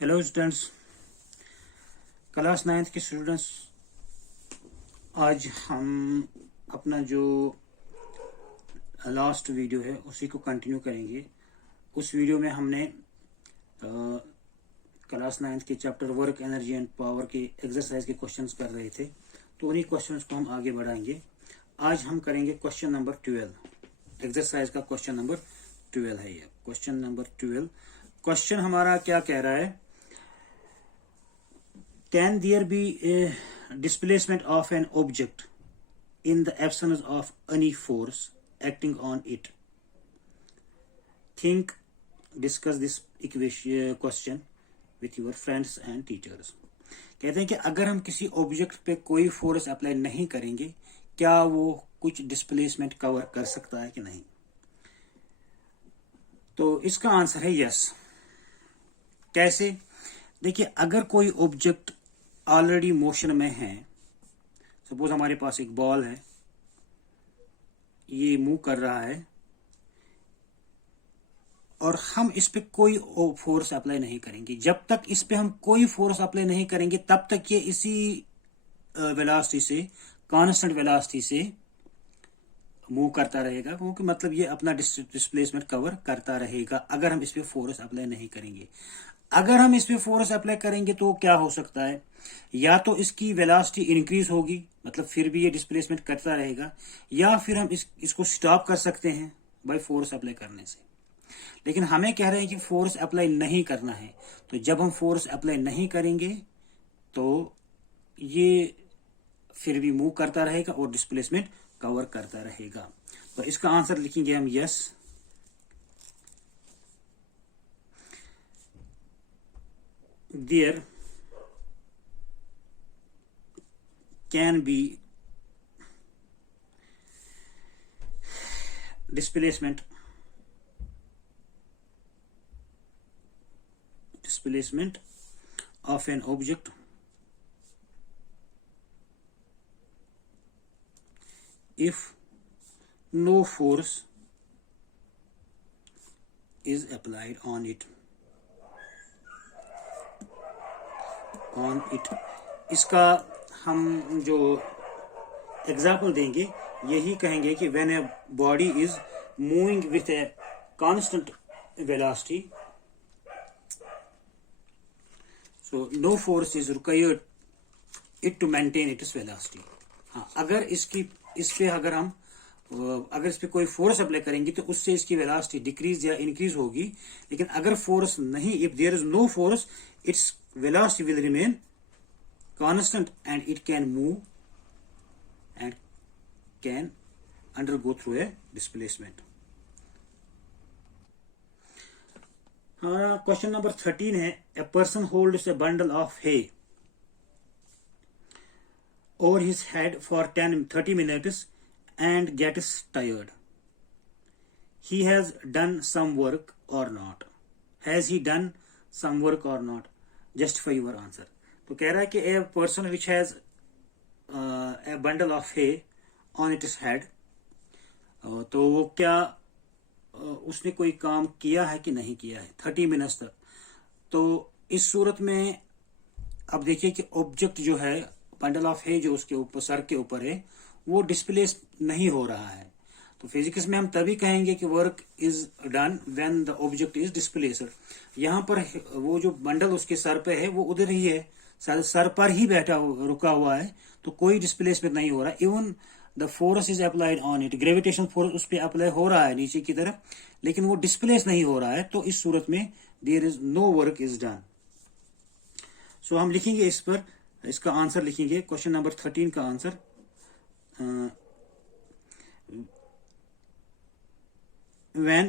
Hello students, class 9th के students. आज हम अपना जो लास्ट वीडियो है उसी को कंटिन्यू करेंगे। उस वीडियो में हमने क्लास 9th के chapter work energy and power के एक्सरसाइज के क्वेश्चंस कर रहे थे, तो उन्हीं क्वेश्चंस को हम आगे बढ़ाएंगे। आज हम करेंगे क्वेश्चन नंबर 12। एक्सरसाइज का क्वेश्चन नंबर 12 है ये। क्वेश्चन नंबर 12 क्वेश्चन हमारा क्या कह रहा है? Can there be a displacement of an object in the absence of any force acting on it? Think, discuss this question with your friends and teachers. कहते हैं कि अगर हम किसी ऑब्जेक्ट पे कोई फोर्स अप्लाई नहीं करेंगे, क्या वो कुछ डिस्प्लेसमेंट कवर कर सकता है कि नहीं? तो इसका आंसर है यस। कैसे? देखिए, अगर कोई ऑब्जेक्ट ऑलरेडी मोशन में है, सपोज हमारे पास एक बॉल है, ये मूव कर रहा है और हम इस पे कोई फोर्स अप्लाई नहीं करेंगे। जब तक इस पे हम कोई फोर्स अप्लाई नहीं करेंगे तब तक ये इसी वेलोसिटी से, कांस्टेंट वेलोसिटी से मूव करता रहेगा, क्योंकि मतलब ये अपना डिस्प्लेसमेंट कवर करता रहेगा अगर हम इस पे फोर्स अप्लाई नहीं करेंगे। अगर हम इस पे फोर्स अप्लाई करेंगे तो क्या हो सकता है? या तो इसकी वेलोसिटी इंक्रीज होगी, मतलब फिर भी ये डिस्प्लेसमेंट करता रहेगा, या फिर हम इसको स्टॉप कर सकते हैं बाय फोर्स अप्लाई करने से। लेकिन हमें कह रहे हैं कि फोर्स अप्लाई नहीं करना है, तो जब हम फोर्स अप्लाई नहीं करेंगे तो ये फिर भी मूव करता रहेगा और डिस्प्लेसमेंट कवर करता रहेगा। तो इसका आंसर लिखेंगे हम yes. There can be displacement of an object if no force is applied on it. इसका हम जो एग्जाम्पल देंगे यही कहेंगे कि when a body is moving with a constant velocity, so no force is required it to maintain its velocity. हाँ, अगर इस पे कोई फोर्स अप्लाई करेंगे तो उससे इसकी वेलोसिटी डिक्रीज या इंक्रीज होगी। लेकिन अगर फोर्स नहीं, if there is no force, its velocity will remain constant and it can move and can undergo through a displacement. हमारा क्वेश्चन नंबर 13 है, a person holds a bundle of hay over his head for 30 minutes and gets tired. He has done some work or not? Has he done some work or not? Justify your answer. तो कह रहा है कि a person which has a bundle of hay on its head, तो वो क्या उसने कोई काम किया है कि नहीं किया है 30 मिनट्स तक। तो इस सूरत में अब देखिए कि ऑब्जेक्ट जो है, बंडल ऑफ है जो उसके ऊपर, सर के ऊपर है, वो डिस्प्लेस नहीं हो रहा है। तो फिजिक्स में हम तभी कहेंगे कि work is done when the object is displaced. यहाँ पर वो जो बंडल उसके सर पे है वो उधर ही है, सर पर ही रुका हुआ है, तो कोई डिस्प्लेसमेंट नहीं हो रहा। Even the force is applied on it, gravitation force उस पर अप्लाई हो रहा है नीचे की तरफ, लेकिन वो डिस्प्लेस नहीं हो रहा है। तो इस सूरत में there is no work is done. So हम लिखेंगे इस पर, इसका आंसर लिखेंगे क्वेश्चन नंबर 13 का answer. When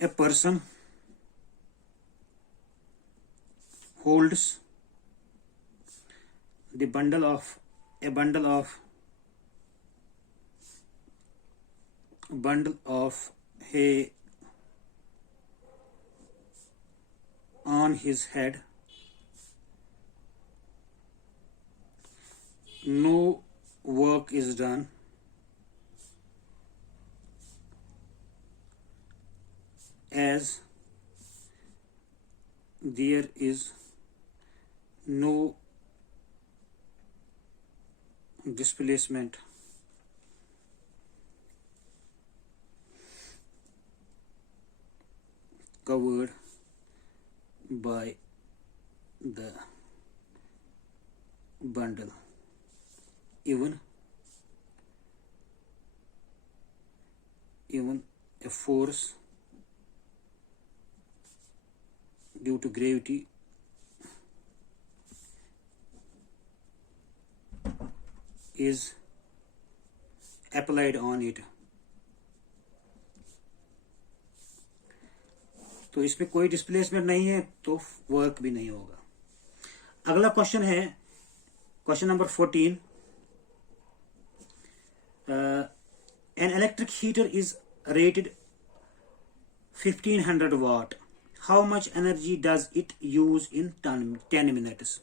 a person holds the bundle of hay on his head, no work is done as there is no displacement covered by the bundle, even a force due to gravity is applied on it. तो इसमें कोई displacement नहीं है तो work भी नहीं होगा। अगला क्वेश्चन है question number 14। An electric heater is rated 1500 watt. How much energy does it use in 10 minutes?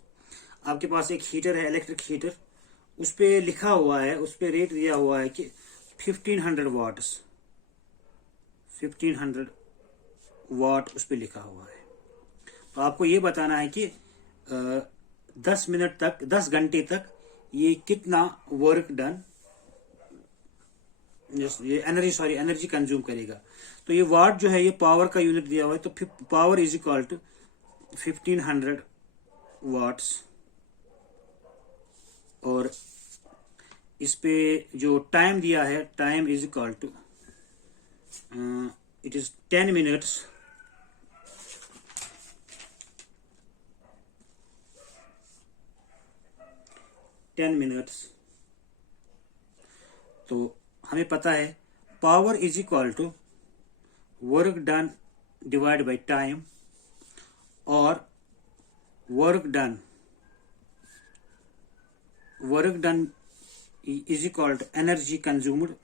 आपके पास एक हीटर है, इलेक्ट्रिक हीटर, उस पे लिखा हुआ है, उस पे रेट दिया हुआ है कि 1500 वाट्स, 1500 वाट उस पे लिखा हुआ है। तो आपको ये बताना है कि 10 मिनट तक, 10 घंटे तक ये कितना वर्क डन, ये एनर्जी कंज्यूम करेगा। तो ये वाट जो है ये पावर का यूनिट दिया हुआ है, तो power is equal to 1500 watts, और इस पे जो टाइम दिया है, time is equal to it is 10 minutes, 10 minutes. तो हमें पता है power is equal to work done divide by time, और work done is equal to energy consumed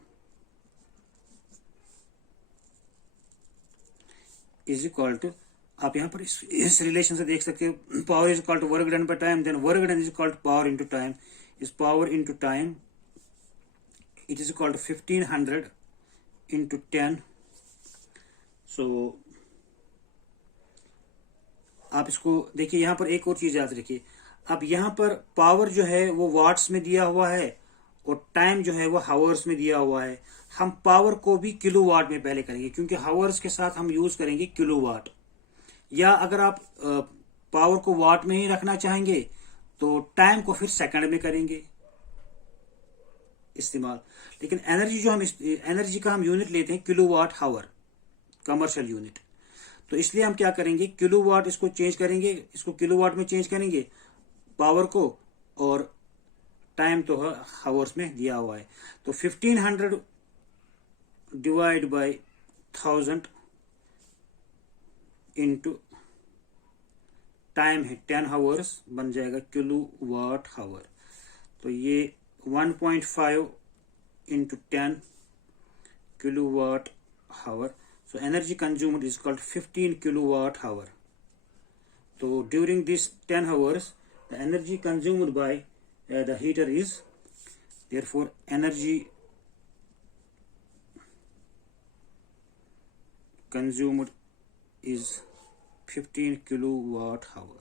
is equal to, आप यहां पर इस रिलेशन से देख सकते हो, power is equal to work done by time, then work done is equal to power into time, is power into time, it is equal to 1500 into 10। So आप इसको देखिए, यहां पर एक और चीज याद रखिए। अब यहां पर पावर जो है वो वाट्स में दिया हुआ है और टाइम जो है वो हावर्स में दिया हुआ है। हम पावर को भी किलोवाट में पहले करेंगे, क्योंकि हावर्स के साथ हम यूज करेंगे किलोवाट, या अगर आप पावर को वाट में ही रखना चाहेंगे तो टाइम को फिर सेकंड में करेंगे इस्तेमाल। लेकिन एनर्जी जो हम एनर्जी का हम यूनिट लेते हैं किलोवाट हावर, कमर्शियल यूनिट, तो इसलिए हम क्या करेंगे, किलोवाट इसको चेंज करेंगे, इसको किलोवाट में चेंज करेंगे पावर को, और टाइम तो हावर्स में दिया हुआ है। तो 1500 डिवाइड बाय 1000 इंटू टाइम है 10 हावर्स, बन जाएगा किलोवाट हावर। तो ये 1.5 into 10 kilowatt hour. So energy consumed is called 15 kilowatt hour. So during these 10 hours, the energy consumed by the heater is, therefore energy consumed is 15 kilowatt hour.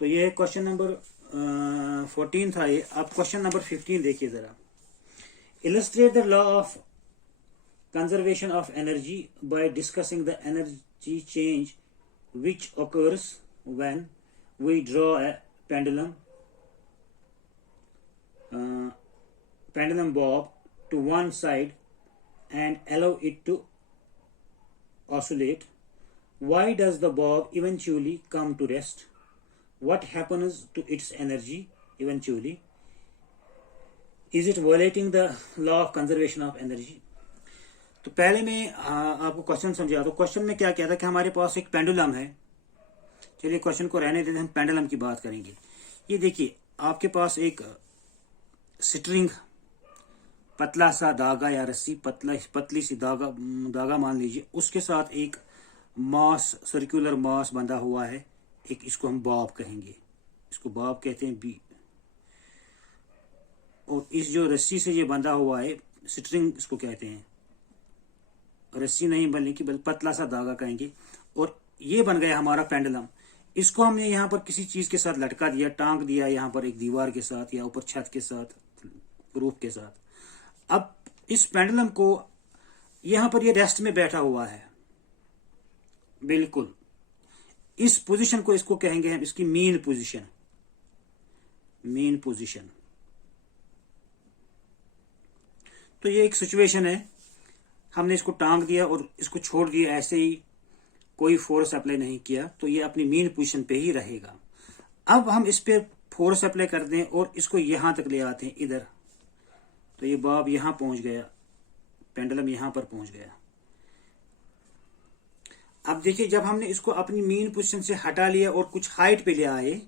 तो ये question number 14 था ये। अब question number 15 देखिए जरा। Illustrate the law of conservation of energy by discussing the energy change which occurs when we draw a pendulum bob to one side and allow it to oscillate. Why does the bob eventually come to rest? What happens to its energy eventually? Is it violating the law of conservation of energy? तो पहले मैं आपको question समझा। तो question में क्या कहता है कि हमारे पास एक पेंडुलम है। चलिए क्वेश्चन को रहने देते हैं, हम पेंडुलम की बात करेंगे। ये देखिए, आपके पास एक स्ट्रिंग, पतला सा धागा या रस्सी, पतली सी धागा मान लीजिए, उसके साथ एक मास, सर्कुलर मास बंधा हुआ है। एक इसको हम बॉब कहेंगे, इसको बॉब कहते हैं बी। और इस जो रस्सी से ये बंधा हुआ है, स्ट्रिंग इसको कहते हैं, रस्सी नहीं बल्कि पतला सा धागा कहेंगे। और ये बन गया हमारा पेंडुलम। इसको हमने यहाँ पर किसी चीज के साथ लटका दिया, टांग दिया यहाँ पर एक दीवार के साथ या ऊपर छत के साथ, रूफ के साथ। अब इस पेंडुलम को यहाँ पर ये रेस्ट में बैठा हुआ है, बिल्कुल इस पोजीशन को, इसको कहेंगे हम इसकी मीन पोजीशन, मीन पोजीशन। तो ये एक सिचुएशन है, हमने इसको टांग दिया और इसको छोड़ दिया ऐसे ही, कोई फोर्स अप्लाई नहीं किया, तो ये अपनी मीन पोजीशन पे ही रहेगा। अब हम इस पे फोर्स अप्लाई कर दें और इसको यहां तक ले आते हैं इधर, तो ये बॉब यहां पहुंच गया, पेंडुलम यहां पर पहुंच गया। अब देखिए जब हमने इसको अपनी मीन पोजीशन से हटा लिया और कुछ हाइट पे ले आए,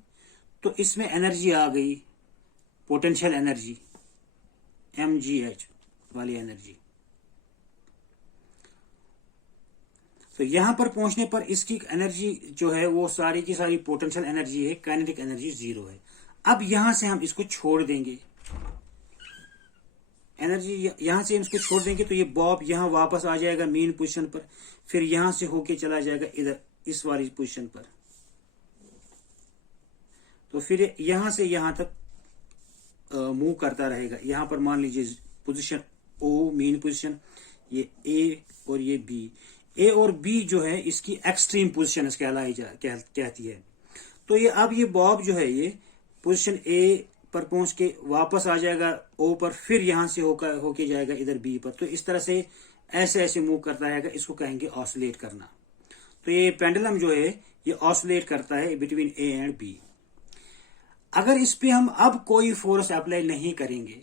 तो इसमें एनर्जी आ गई, पोटेंशियल एनर्जी, mgh वाली एनर्जी। तो यहां पर पहुंचने पर इसकी एनर्जी जो है वो सारी की सारी पोटेंशियल एनर्जी है, काइनेटिक एनर्जी 0 है। अब यहां से हम इसको छोड़ देंगे, एनर्जी यहां से इसको छोड़ देंगे, तो ये बॉब यहां वापस आ जाएगा मेन पोजीशन पर, फिर यहां से होके चला जाएगा इधर इस वाली पोजीशन पर। तो फिर यहां से यहां तक मूव करता रहेगा। यहां पर मान लीजिए पोजीशन ओ मेन पोजीशन, ये ए और ये बी। ए और बी जो है इसकी एक्सट्रीम पोजीशन कहती है। तो ये अब ये बॉब जो है ये पोजीशन ए पर पहुंच के वापस आ जाएगा ओ पर, फिर यहां से होके जाएगा इधर बी पर। तो इस तरह से ऐसे ऐसे मूव करता रहेगा, इसको कहेंगे ऑसिलेट करना। तो ये पेंडुलम जो है ये ऑसिलेट करता है बिटवीन ए एंड बी। अगर इस पे हम अब कोई फोर्स अप्लाई नहीं करेंगे,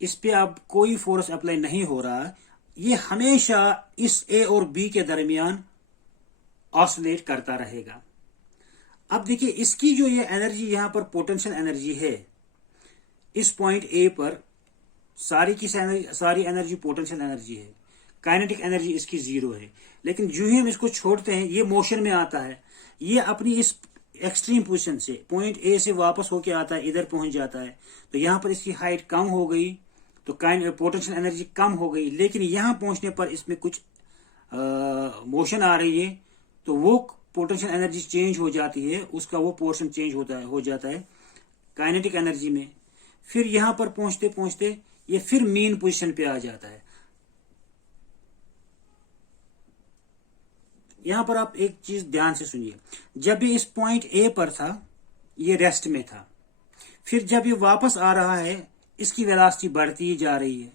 इस पे अब कोई फोर्स अप्लाई नहीं हो रहा, ये हमेशा इस ए और बी के दरमियान ऑसिलेट करता रहेगा। अब देखिए इसकी जो ये एनर्जी यहां पर पोटेंशियल एनर्जी है, इस पॉइंट ए पर सारी एनर्जी पोटेंशियल एनर्जी है, काइनेटिक एनर्जी इसकी 0 है। लेकिन जो ही हम इसको छोड़ते हैं ये मोशन में आता है, ये अपनी इस एक्सट्रीम पोजीशन से पॉइंट ए से वापस होके आता है, इधर पहुंच जाता है। तो यहां पर इसकी हाइट कम हो गई, तो पोटेंशियल एनर्जी कम हो गई, लेकिन यहां पहुंचने पर इसमें कुछ मोशन आ रही है, तो वो पोटेंशियल एनर्जी चेंज हो जाती है, उसका वो पोर्शन चेंज हो जाता है काइनेटिक एनर्जी में। फिर यहां पर पहुंचते पहुंचते ये फिर मेन पोजीशन पे आ जाता है। यहां पर आप एक चीज ध्यान से सुनिए, जब ये इस पॉइंट ए पर था ये रेस्ट में था, फिर जब ये वापस आ रहा है इसकी वेलोसिटी बढ़ती जा रही है,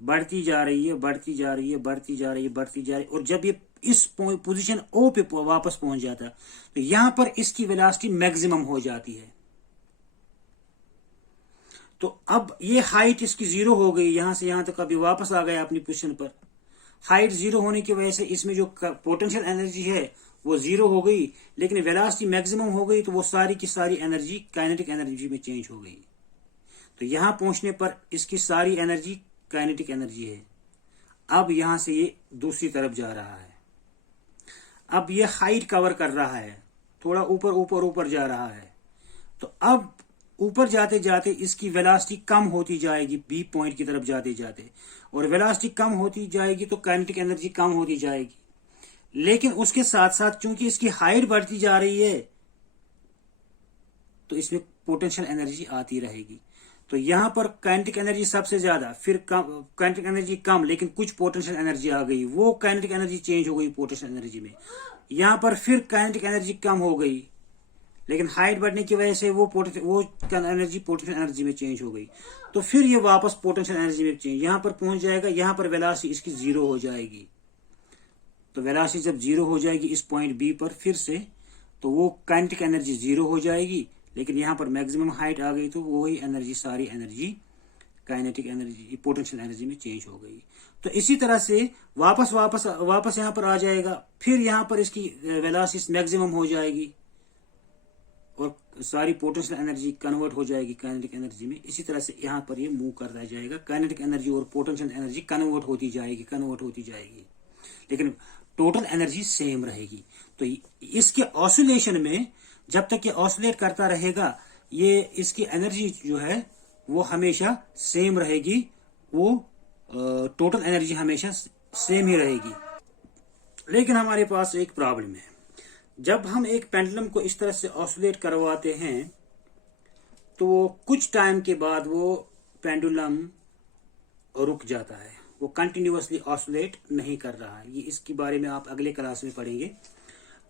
बढ़ती जा रही है, बढ़ती जा रही है, बढ़ती जा रही है, बढ़ती जा रही है, और जब ये इस पोजीशन ओ पे वापस पहुंच जाता है तो यहां पर इसकी वेलोसिटी मैक्सिमम हो जाती है। तो अब ये हाइट इसकी 0 हो गई, यहां से यहां तक अभी वापस आ गया अपनी पोजीशन पर। हाइट 0 होने की वजह से इसमें जो पोटेंशियल एनर्जी है वो 0 हो गई, लेकिन वेलोसिटी मैक्सिमम हो गई, तो वो सारी की सारी एनर्जी काइनेटिक एनर्जी में चेंज हो गई। तो यहां पहुंचने पर इसकी सारी एनर्जी काइनेटिक एनर्जी है। अब यहां से ये दूसरी तरफ जा रहा है, अब ये हाइट कवर कर रहा है, थोड़ा ऊपर ऊपर ऊपर जा रहा है। तो अब ऊपर जाते जाते इसकी वेलोसिटी कम होती जाएगी, बी पॉइंट की तरफ जाते जाते, और वेलोसिटी कम होती जाएगी तो काइनेटिक एनर्जी कम होती जाएगी। लेकिन उसके साथ साथ चूंकि इसकी हाइट बढ़ती जा रही है तो इसमें पोटेंशियल एनर्जी आती रहेगी। तो यहां पर काइनेटिक एनर्जी सबसे ज्यादा, फिर काइनेटिक एनर्जी कम, लेकिन कुछ पोटेंशियल एनर्जी आ गई, वो काइनेटिक एनर्जी चेंज हो गई पोटेंशियल एनर्जी में। यहां पर फिर काइनेटिक एनर्जी कम हो गई, लेकिन हाइट बढ़ने की वजह से वो एनर्जी पोटेंशियल एनर्जी में चेंज हो गई। तो फिर ये वापस पोटेंशियल एनर्जी में चेंज यहां पर पहुंच जाएगा, यहां पर वेलोसिटी इसकी 0 हो जाएगी। तो वेलोसिटी जब 0 हो जाएगी इस पॉइंट बी पर फिर से, तो वो काइनेटिक एनर्जी 0 हो जाएगी, लेकिन यहां पर मैक्सिमम हाइट आ गई, तो वही एनर्जी सारी energy kinetic energy potential energy में चेंज हो गई। तो इसी तरह से वापस यहां पर आ जाएगा, फिर यहां पर इसकी वेलोसिटी मैक्सिमम हो जाएगी और सारी पोटेंशियल एनर्जी कन्वर्ट हो जाएगी काइनेटिक एनर्जी में। इसी तरह से यहां पर ये मूव करता जाएगा, काइनेटिक एनर्जी और पोटेंशियल एनर्जी कन्वर्ट होती जाएगी, लेकिन टोटल एनर्जी सेम रहेगी। तो इसके ऑसिलेशन में जब तक ये ऑसिलेट करता रहेगा, ये इसकी एनर्जी जो है वो हमेशा सेम रहेगी, वो टोटल एनर्जी हमेशा सेम ही रहेगी। लेकिन हमारे पास एक प्रॉब्लम है। जब हम एक पेंडुलम को इस तरह से ऑसिलेट करवाते हैं तो कुछ टाइम के बाद वो पेंडुलम रुक जाता है, वो कंटिन्यूअसली ऑसिलेट नहीं कर रहा है। ये इसके बारे में आप अगले क्लास में पढ़ेंगे।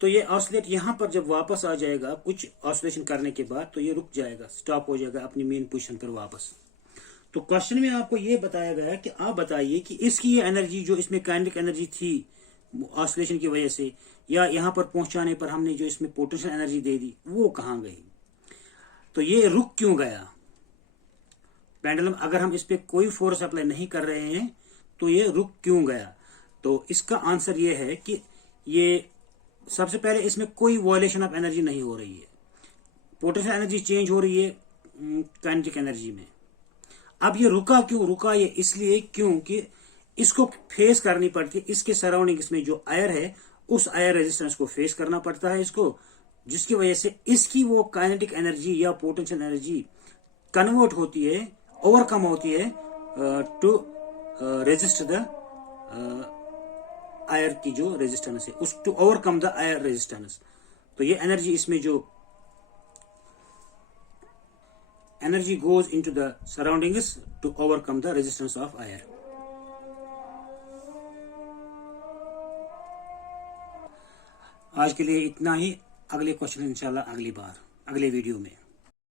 तो ये ऑसिलेट यहाँ पर जब वापस आ जाएगा कुछ ऑसिलेशन करने के बाद, तो ये रुक जाएगा, स्टॉप हो जाएगा अपनी मेन पोजीशन पर वापस। तो क्वेश्चन में आपको ये बताया गया है कि आप बताइए कि इसकी ये एनर्जी जो इसमें काइनेटिक एनर्जी थी ऑसिलेशन की वजह से, या यहाँ पर पहुंचाने पर हमने जो इसमें पोटेंशियल एनर्जी दे दी, वो कहाँ गई। तो ये रुक क्यों गया पेंडुलम, अगर हम इस पे कोई फोर्स अप्लाई नहीं कर रहे हैं तो ये रुक क्यों गया। तो इसका आंसर ये है कि ये सबसे पहले इसमें कोई वायलेशन ऑफ एनर्जी नहीं हो रही है, पोटेंशियल एनर्जी चेंज हो रही है काइनेटिक एनर्जी में। अब ये रुका क्यों, रुका ये इसलिए क्योंकि इसको फेस करनी पड़ती है, इसके सराउंडिंग्स में जो एयर है उस एयर रेजिस्टेंस को फेस करना पड़ता है इसको, जिसकी वजह से इसकी वो काइनेटिक एनर्जी या पोटेंशियल एनर्जी कन्वर्ट होती है, ओवरकम होती है टू रेजिस्ट द एयर की जो रेजिस्टेंस है, उस to overcome the air resistance. तो ये एनर्जी इसमें जो energy goes into the surroundings to overcome the resistance of air. आज के लिए इतना ही, अगले क्वेश्चन इंशाल्लाह अगली बार अगले वीडियो में।